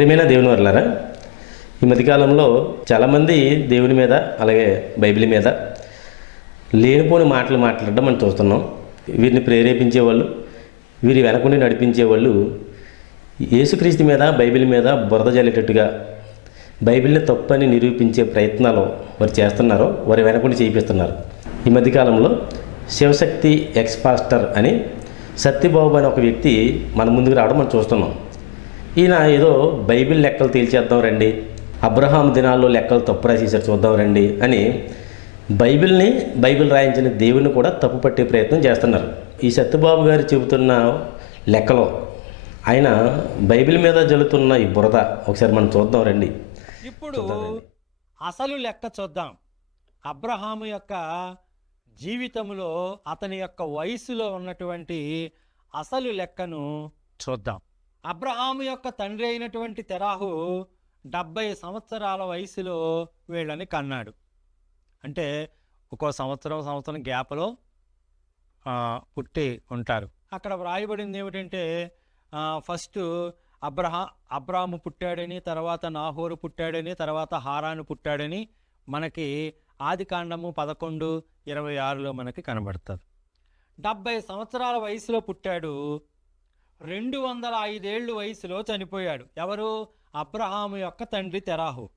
ప్రియమైన దేవుని వర్లారా ఈ మధ్యకాలంలో చాలామంది దేవుని మీద అలాగే బైబిల్ మీద లేనిపోని మాటలు మాట్లాడడం మనం చూస్తున్నాం. వీరిని ప్రేరేపించే వాళ్ళు వీరి వెనకుండి నడిపించే వాళ్ళు యేసుక్రీస్తు మీద బైబిల్ మీద బురద జల్లేటట్టుగా బైబిల్ని తప్పని నిరూపించే ప్రయత్నాలు వారు చేస్తున్నారో వారి వెనకుండి చేయిస్తున్నారు ఈ మధ్యకాలంలో శివశక్తి ఎక్స్ పాస్టర్ అని సత్యబాబు అనే ఒక వ్యక్తి మన ముందుకు రావడం మనం చూస్తున్నాం. ఈయన ఏదో బైబిల్ లెక్కలు తేల్చేద్దాం రండి. అబ్రహాం దినాల్లో లెక్కలు తప్పు రాసేసారు చూద్దాం రండి అని బైబిల్ని బైబిల్ రాయించిన దేవుని కూడా తప్పు పట్టే ప్రయత్నం చేస్తున్నారు. ఈ సత్యబాబు గారు చెబుతున్న లెక్కలో ఆయన బైబిల్ మీద జల్లుతున్న ఈ బురద ఒకసారి మనం చూద్దాం రండి. ఇప్పుడు అసలు లెక్క చూద్దాం. అబ్రహాము యొక్క జీవితంలో అతని యొక్క వయసులో ఉన్నటువంటి అసలు లెక్కను చూద్దాం. అబ్రహాము యొక్క తండ్రి అయినటువంటి తెరాహు డెబ్బై సంవత్సరాల వయసులో వీళ్ళని కన్నాడు. అంటే ఒక్కో సంవత్సరం సంవత్సరం గ్యాప్లో పుట్టి ఉంటారు. అక్కడ వ్రాయబడింది ఏమిటంటే ఫస్ట్ అబ్రహా అబ్రాహము పుట్టాడని తర్వాత నాహోరు పుట్టాడని తర్వాత హారాను పుట్టాడని మనకి ఆది కాండము పదకొండు ఇరవై ఆరులో మనకి కనబడుతుంది. డెబ్బై సంవత్సరాల వయసులో పుట్టాడు రెండు వందల ఐదేళ్ళు వయసులో చనిపోయాడు. ఎవరు? అబ్రహాము యొక్క తండ్రి తెరాహు.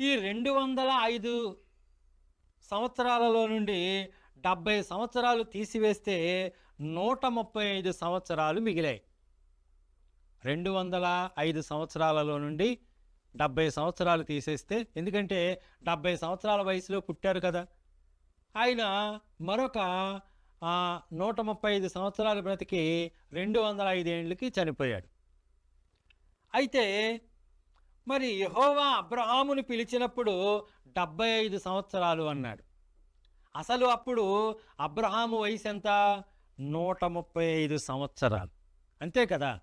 ఈ రెండు వందల ఐదు సంవత్సరాలలో నుండి డెబ్భై సంవత్సరాలు తీసివేస్తే నూట ముప్పై ఐదు సంవత్సరాలు మిగిలాయి. రెండు వందల ఐదు సంవత్సరాలలో నుండి డెబ్భై సంవత్సరాలు తీసేస్తే ఎందుకంటే డెబ్భై సంవత్సరాల వయసులో పుట్టారు కదా. ఆయన మరొక ఆ, నూట ముప్పై ఐదు సంవత్సరాలు బ్రతికి రెండు వందల ఐదేళ్ళకి చనిపోయాడు. అయితే మరి యహోవా అబ్రహాముని పిలిచినప్పుడు డెబ్బై ఐదు సంవత్సరాలు అన్నాడు. అసలు అప్పుడు అబ్రహాము వయసు ఎంత? నూట ముప్పై ఐదు సంవత్సరాలు. అంతే కదా?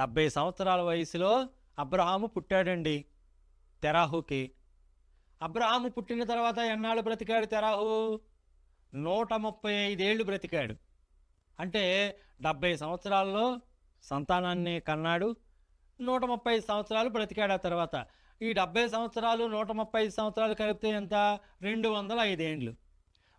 డెబ్బై సంవత్సరాల వయసులో అబ్రహాము పుట్టాడండి తెరాహుకి. అబ్రహాము పుట్టిన తర్వాత ఎన్నాళ్ళు బ్రతికాడు తెరాహు? నూట ముప్పై ఐదేళ్ళు బ్రతికాడు. అంటే డెబ్బై సంవత్సరాల్లో సంతానాన్ని కన్నాడు నూట ముప్పై ఐదు సంవత్సరాలు బ్రతికాడు ఆ తర్వాత. ఈ డెబ్బై సంవత్సరాలు నూట ముప్పై సంవత్సరాలు కలిపితే ఎంత? రెండు వందల ఐదేండ్లు.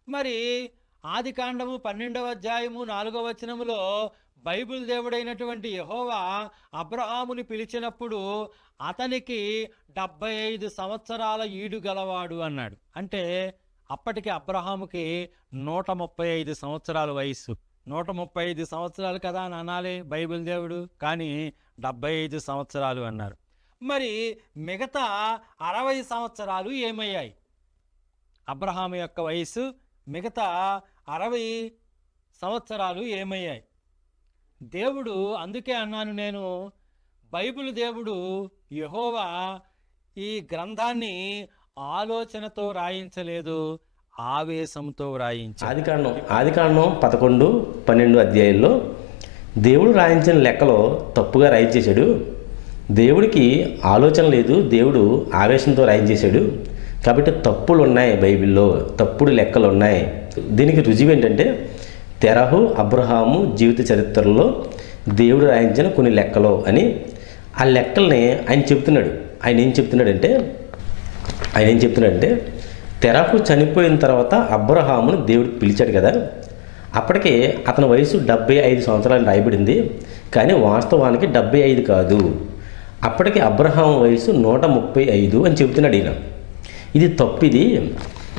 మరి ఆది కాండము పన్నెండవ అధ్యాయము నాలుగవ వచనములో బైబిల్ దేవుడైనటువంటి యహోవా అబ్రహాముని పిలిచినప్పుడు అతనికి డెబ్బై ఐదు సంవత్సరాల ఈడు గలవాడు అన్నాడు. అంటే అప్పటికి అబ్రహాముకి నూట ముప్పై ఐదు సంవత్సరాల వయస్సు. నూట ముప్పై ఐదు సంవత్సరాలు కదా అని అనాలి బైబిల్ దేవుడు? కానీ డెబ్బై ఐదు సంవత్సరాలు అన్నారు. మరి మిగతా అరవై సంవత్సరాలు ఏమయ్యాయి? అబ్రహాము యొక్క వయసు మిగతా అరవై సంవత్సరాలు ఏమయ్యాయి? దేవుడు అందుకే అన్నాను నేను బైబిల్ దేవుడు యెహోవా ఈ గ్రంథాన్ని ఆలోచనతో రాయించలేదు ఆవేశంతో రాయించాడు ఆదికాండం ఆదికాండం పదకొండు పన్నెండు అధ్యాయుల్లో దేవుడు రాయించిన లెక్కలో తప్పుగా రాయించేశాడు. దేవుడికి ఆలోచన లేదు దేవుడు ఆవేశంతో రాయించేశాడు. కాబట్టి తప్పులు ఉన్నాయి బైబిల్లో తప్పుడు లెక్కలు ఉన్నాయి దీనికి రుజువు ఏంటంటే తెరహు అబ్రహాము జీవిత చరిత్రలో దేవుడు రాయించిన కొన్ని లెక్కలు అని ఆ లెక్కల్ని ఆయన చెప్తున్నాడు ఆయన ఏం చెప్తున్నాడంటే ఆయన ఏం చెప్తున్నాడంటే తెరకు చనిపోయిన తర్వాత అబ్రహామును దేవుడు పిలిచాడు కదా. అప్పటికే అతని వయసు డెబ్బై ఐదు సంవత్సరాలు రాయబడింది కానీ వాస్తవానికి డెబ్బై ఐదు కాదు. అప్పటికి అబ్రహాం వయసు నూట ముప్పై ఐదు అని చెబుతున్నాడు ఈయన. ఇది తప్పిది.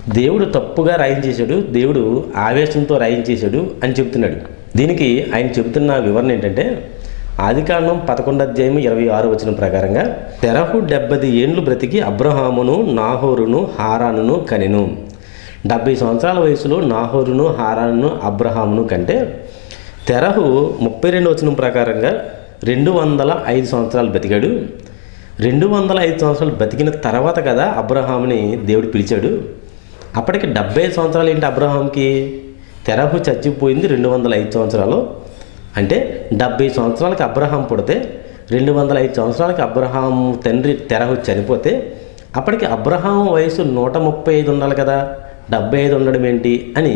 దేవుడు తప్పుగా రాయించేశాడు దేవుడు ఆవేశంతో రాయించేశాడు అని చెబుతున్నాడు. దీనికి ఆయన చెబుతున్న వివరణ ఏంటంటే ఆదికాండం పదకొండు అధ్యాయం ఇరవై ఆరు వచ్చిన ప్రకారంగా తెరహు డెబ్బది ఏండ్లు బ్రతికి అబ్రహామును నాహోరును హారానును కనెను. డెబ్బై సంవత్సరాల వయసులో నాహోరును హారాను అబ్రహామును కంటే తెరహు ముప్పై రెండు వచనం ప్రకారంగా రెండు వందల ఐదు సంవత్సరాలు బతికాడు రెండు వందల ఐదు సంవత్సరాలు బతికిన తర్వాత కదా అబ్రహాముని దేవుడు పిలిచాడు. అప్పటికి డెబ్బై సంవత్సరాలు ఏంటి అబ్రహాంకి తెరహు చచ్చిపోయింది రెండు వందల ఐదు సంవత్సరాలు. అంటే డెబ్బై సంవత్సరాలకి అబ్రహాం పుడితే రెండు వందల ఐదు సంవత్సరాలకి అబ్రహాం తండ్రి తెరహు చనిపోతే అప్పటికి అబ్రహాం వయసు నూట ముప్పై ఐదు ఉండాలి కదా డెబ్బై ఐదు ఉండడం ఏంటి అని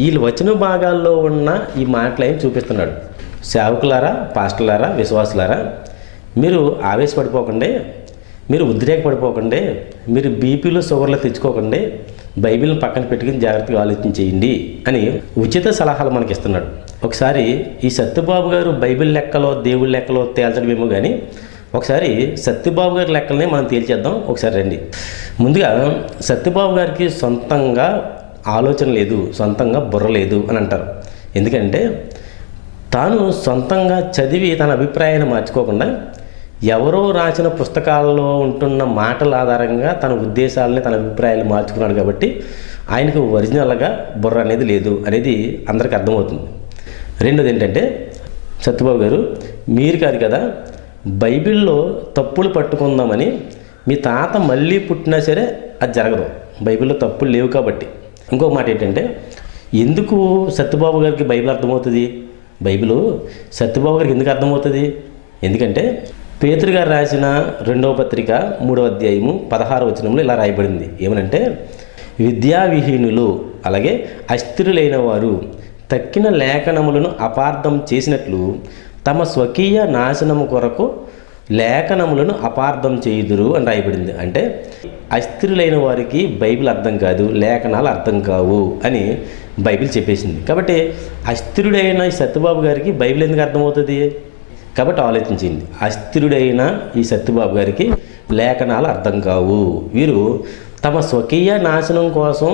వీళ్ళు వచన భాగాల్లో ఉన్న ఈ మాటలు ఆయన చూపిస్తున్నాడు. సేవకులారా పాస్టర్లారా విశ్వాసులారా మీరు ఆవేశపడిపోకండి మీరు ఉద్రేకపడిపోకండి మీరు బీపీలు షుగర్లు తెచ్చుకోకండి బైబిల్ని పక్కన పెట్టుకుని జాగ్రత్తగా ఆలోచన చేయండి అని ఉచిత సలహాలు మనకి ఇస్తున్నాడు ఒకసారి ఈ సత్యబాబు గారు బైబిల్ లెక్కలో దేవుడి లెక్కలో తేల్చడమేమో కానీ ఒకసారి సత్యబాబు గారి లెక్కలనే మనం తేల్చేద్దాం. ఒకసారి రండి. ముందుగా సత్యబాబు గారికి సొంతంగా ఆలోచన లేదు సొంతంగా బుర్ర లేదు అని అంటారు. ఎందుకంటే తాను సొంతంగా చదివి తన అభిప్రాయాన్ని మార్చుకోకుండా ఎవరో రాసిన పుస్తకాల్లో ఉంటున్న మాటల ఆధారంగా తన ఉద్దేశాలని తన అభిప్రాయాలు మార్చుకున్నాడు కాబట్టి ఆయనకు ఒరిజినల్గా బుర్ర అనేది లేదు అనేది అందరికీ అర్థమవుతుంది. రెండోది ఏంటంటే సత్యబాబు గారు మీరు కాదు కదా బైబిల్లో తప్పులు పట్టుకుందామని మీ తాత మళ్ళీ పుట్టినా సరే అది జరగదు. బైబిల్లో తప్పులు లేవు కాబట్టి. ఇంకొక మాట ఏంటంటే ఎందుకు సత్యబాబు గారికి బైబిల్ అర్థమవుతుంది? బైబిల్ సత్యబాబు గారికి ఎందుకు అర్థమవుతుంది? ఎందుకంటే పేతురు గారు రాసిన రెండవ పత్రిక మూడవ అధ్యాయము పదహారు వచనంలో ఇలా రాయబడింది. ఏమనంటే విద్యావిహీనులు అలాగే అస్థిరులైన వారు తక్కిన లేఖనములను అపార్థం చేసినట్లు తమ స్వకీయ నాశనము కొరకు లేఖనములను అపార్థం చేయుదురు అని రాయబడింది. అంటే అస్థిరులైన వారికి బైబిల్ అర్థం కాదు లేఖనాలు అర్థం కావు అని బైబిల్ చెప్పేసింది. కాబట్టి అస్థిరుడైన ఈ సత్యబాబు గారికి బైబిల్ ఎందుకు అర్థమవుతుంది? కాబట్టి ఆలోచించింది. అస్థిరుడైన ఈ సత్యబాబు గారికి లేఖనాలు అర్థం కావు. వీరు తమ స్వకీయ నాశనం కోసం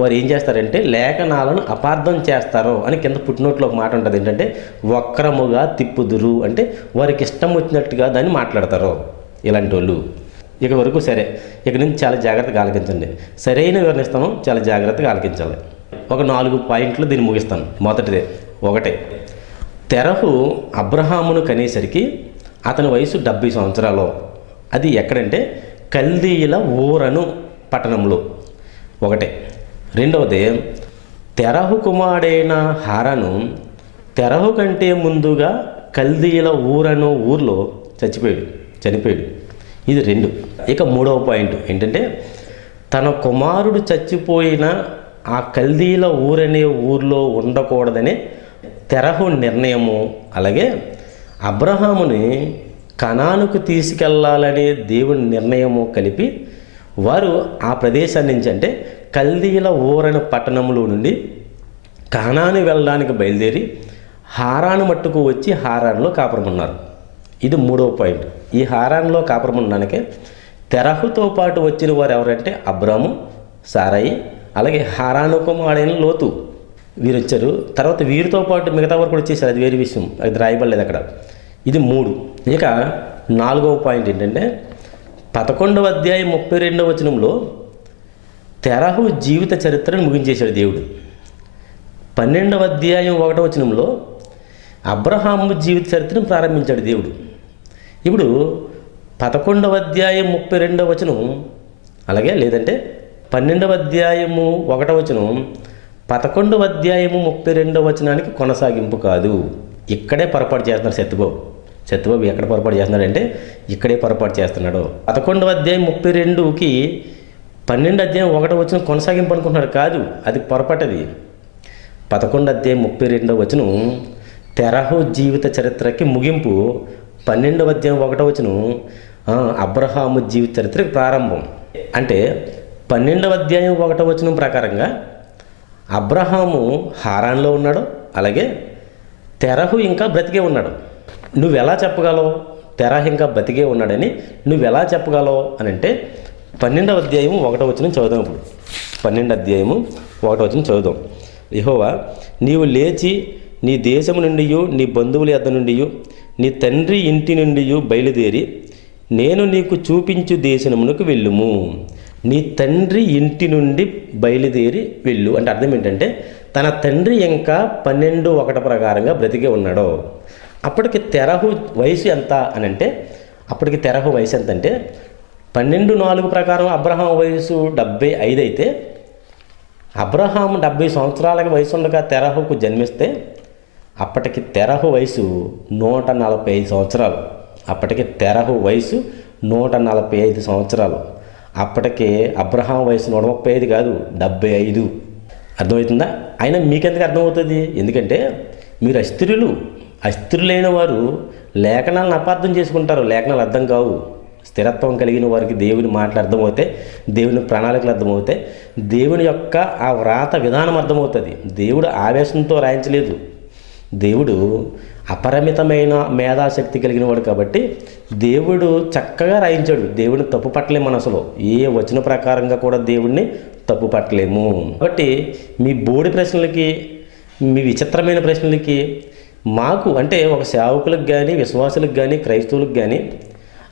వారు ఏం చేస్తారంటే లేఖనాలను అపార్థం చేస్తారో అని కింద పుట్టినోట్లో ఒక మాట ఉంటుంది. ఏంటంటే వక్రముగా తిప్పుదురు అంటే వారికి ఇష్టం వచ్చినట్టుగా దాన్ని మాట్లాడతారు ఇలాంటి వాళ్ళు ఇక వరకు సరే. ఇక నుంచి చాలా జాగ్రత్తగా ఆలకించండి. సరైన వివరణిస్తాను చాలా జాగ్రత్తగా ఆలకించాలి. ఒక నాలుగు పాయింట్లు దీన్ని ముగిస్తాను. మొదటిదే ఒకటే. తెరహు అబ్రహామును కనేసరికి అతని వయసు డెబ్బై సంవత్సరాలు. అది ఎక్కడంటే కల్దీల ఊరను పట్టణంలో. ఒకటే. రెండవది తెరహు కుమారుడైన హారను తెరహు కంటే ముందుగా కల్దీల ఊరను ఊర్లో చచ్చిపోయాడు చనిపోయాడు. ఇది రెండు. ఇక మూడవ పాయింట్ ఏంటంటే తన కుమారుడు చచ్చిపోయిన ఆ కల్దీల ఊరనే ఊర్లో ఉండకూడదనే తెరహు నిర్ణయము. అలాగే అబ్రహాముని కణానుకు తీసుకెళ్ళాలనే దేవుని నిర్ణయము కలిపి వారు ఆ ప్రదేశాన్ని నుంచి అంటే కల్దీల ఊరని పట్టణంలో నుండి కానాను వెళ్ళడానికి బయలుదేరి హారాను మట్టుకు వచ్చి హారాన్లో కాపురమున్నారు ఇది మూడవ పాయింట్. ఈ హారాన్లో కాపురముండడానికే తెరహుతో పాటు వచ్చిన వారు ఎవరంటే అబ్రాము సారాయి అలాగే హారాను కుమారుడైన లోతు. వీరు వచ్చారు తర్వాత వీరితో పాటు మిగతా వారు కూడా వచ్చేసారు. అది వేరే విషయం. అది రాయబడలేదు అక్కడ. ఇది మూడు. ఇక నాలుగవ పాయింట్ ఏంటంటే పదకొండవ అధ్యాయం ముప్పై రెండవ వచనంలో తెరహు జీవిత చరిత్రను ముగించేశాడు దేవుడు. పన్నెండవ అధ్యాయం ఒకటో వచనంలో అబ్రహాము జీవిత చరిత్రను ప్రారంభించాడు దేవుడు. ఇప్పుడు పదకొండవ అధ్యాయం ముప్పై రెండవ వచనం అలాగే లేదంటే పన్నెండవ అధ్యాయము ఒకటో వచనం పదకొండవ అధ్యాయము ముప్పై రెండవ వచనానికి కొనసాగింపు కాదు. ఇక్కడే పొరపాటు చేస్తున్నాడు సత్యబాబు సత్యబాబు ఎక్కడ పొరపాటు చేస్తున్నాడంటే ఇక్కడే పొరపాటు చేస్తున్నాడు. పదకొండవ అధ్యాయం ముప్పై రెండుకి పన్నెండు అధ్యాయం ఒకటో వచ్చిన కొనసాగింపు అనుకుంటున్నారు కాదు అది పొరపాటది. పదకొండు అధ్యాయం ముప్పై రెండవ వచనం తెరహు జీవిత చరిత్రకి ముగింపు. పన్నెండవ అధ్యాయం ఒకటో వచనం అబ్రహాము జీవిత చరిత్రకి ప్రారంభం. అంటే పన్నెండవ అధ్యాయం ఒకటో వచనం ప్రకారంగా అబ్రహాము హారాన్లో ఉన్నాడు అలాగే తెరహు ఇంకా బ్రతికే ఉన్నాడు. నువ్వు ఎలా చెప్పగలవు? తెరహు ఇంకా బ్రతికే ఉన్నాడని నువ్వు ఎలా చెప్పగలవు? అని అంటే పన్నెండవ అధ్యాయము ఒకటో వచ్చిన చదువుదాం ఇప్పుడు. పన్నెండు అధ్యాయము ఒకటో వచ్చిన చదువుదాం. యెహోవా నీవు లేచి నీ దేశము నుండి నీ బంధువుల యొద్ద నుండి నీ తండ్రి ఇంటి నుండి బయలుదేరి నేను నీకు చూపించు దేశమునకు వెళ్ళుము. నీ తండ్రి ఇంటి నుండి బయలుదేరి వెళ్ళు. అంటే అర్థం ఏంటంటే తన తండ్రి ఇంకా పన్నెండు ఒకటి ప్రకారంగా బ్రతికే ఉన్నాడు. అప్పటికి తెరహు వయసు ఎంత అని అంటే అప్పటికి తెరహు వయసు ఎంత అంటే పన్నెండు నాలుగు ప్రకారం అబ్రహాం వయసు డెబ్బై ఐదు అయితే అబ్రహాం డెబ్బై సంవత్సరాలకి వయసు ఉండగా తెరహుకు జన్మిస్తే అప్పటికి తెరహు వయసు నూట నలభై ఐదు సంవత్సరాలు. అప్పటికి తెరహు వయసు నూట నలభై ఐదు సంవత్సరాలు. అప్పటికి అబ్రహాం వయసు నూట ముప్పై ఐదు కాదు డెబ్బై ఐదు. అర్థమవుతుందా? అయినా మీకెందుకు అర్థమవుతుంది? ఎందుకంటే మీరు అస్థిరులు. అస్థిరులైన వారు లేఖనాలను అపార్థం చేసుకుంటారు. లేఖనాలు అర్థం కావు. స్థిరత్వం కలిగిన వారికి దేవుని మాటలు అర్థమవుతాయి దేవుని ప్రణాళికలు అర్థమవుతాయి. దేవుని యొక్క ఆ వ్రాత విధానం అర్థమవుతుంది. దేవుడు ఆవేశంతో రాయించలేదు. దేవుడు అపరిమితమైన మేధాశక్తి కలిగిన వాడు కాబట్టి దేవుడు చక్కగా రాయించాడు. దేవుడిని తప్పు పట్టలేము మనసులో. ఏ వచన ప్రకారంగా కూడా దేవుడిని తప్పు పట్టలేము. కాబట్టి మీ బోడి ప్రశ్నలకి మీ విచిత్రమైన ప్రశ్నలకి మాకు అంటే ఒక సేవకులకు కానీ విశ్వాసులకు కానీ క్రైస్తవులకు కానీ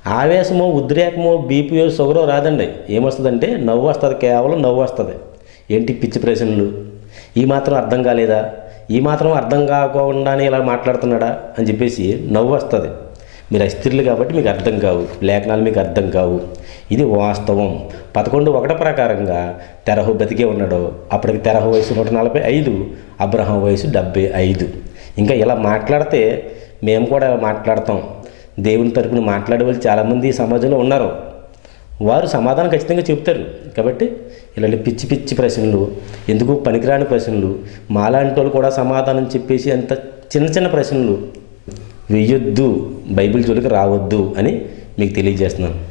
ఆవేశమో ఉద్రేకమో బీపీఓ షుగరో రాదండి. ఏమొస్తుందంటే నవ్వు వస్తుంది కేవలం నవ్వు వస్తుంది. ఏంటి పిచ్చి ప్రశ్నలు? ఈ మాత్రం అర్థం కాలేదా? ఈ మాత్రం అర్థం కాకుండానే ఇలా మాట్లాడుతున్నాడా? అని చెప్పేసి నవ్వు వస్తుంది. మీరు అస్థిరులు కాబట్టి మీకు అర్థం కావు. లేఖనాలు మీకు అర్థం కావు. ఇది వాస్తవం. పదకొండు ఒకట ప్రకారంగా తెరహు బతికే ఉన్నాడు. అప్పటికి తెరహు వయసు నూట నలభై ఐదు అబ్రహం వయసు డెబ్బై ఐదు. ఇంకా ఇలా మాట్లాడితే మేము కూడా ఇలా మాట్లాడతాం. దేవుని తరపున మాట్లాడే వాళ్ళు చాలామంది సమాజంలో ఉన్నారు. వారు సమాధానం ఖచ్చితంగా చెప్తారు కాబట్టి ఇలాంటి పిచ్చి పిచ్చి ప్రశ్నలు ఎందుకు పనికిరాని ప్రశ్నలు మాలాంటి వాళ్ళు కూడా సమాధానం చెప్పేసి అంత చిన్న చిన్న ప్రశ్నలు వెయ్యొద్దు బైబిల్ జోలికి రావద్దు అని మీకు తెలియజేస్తున్నాను.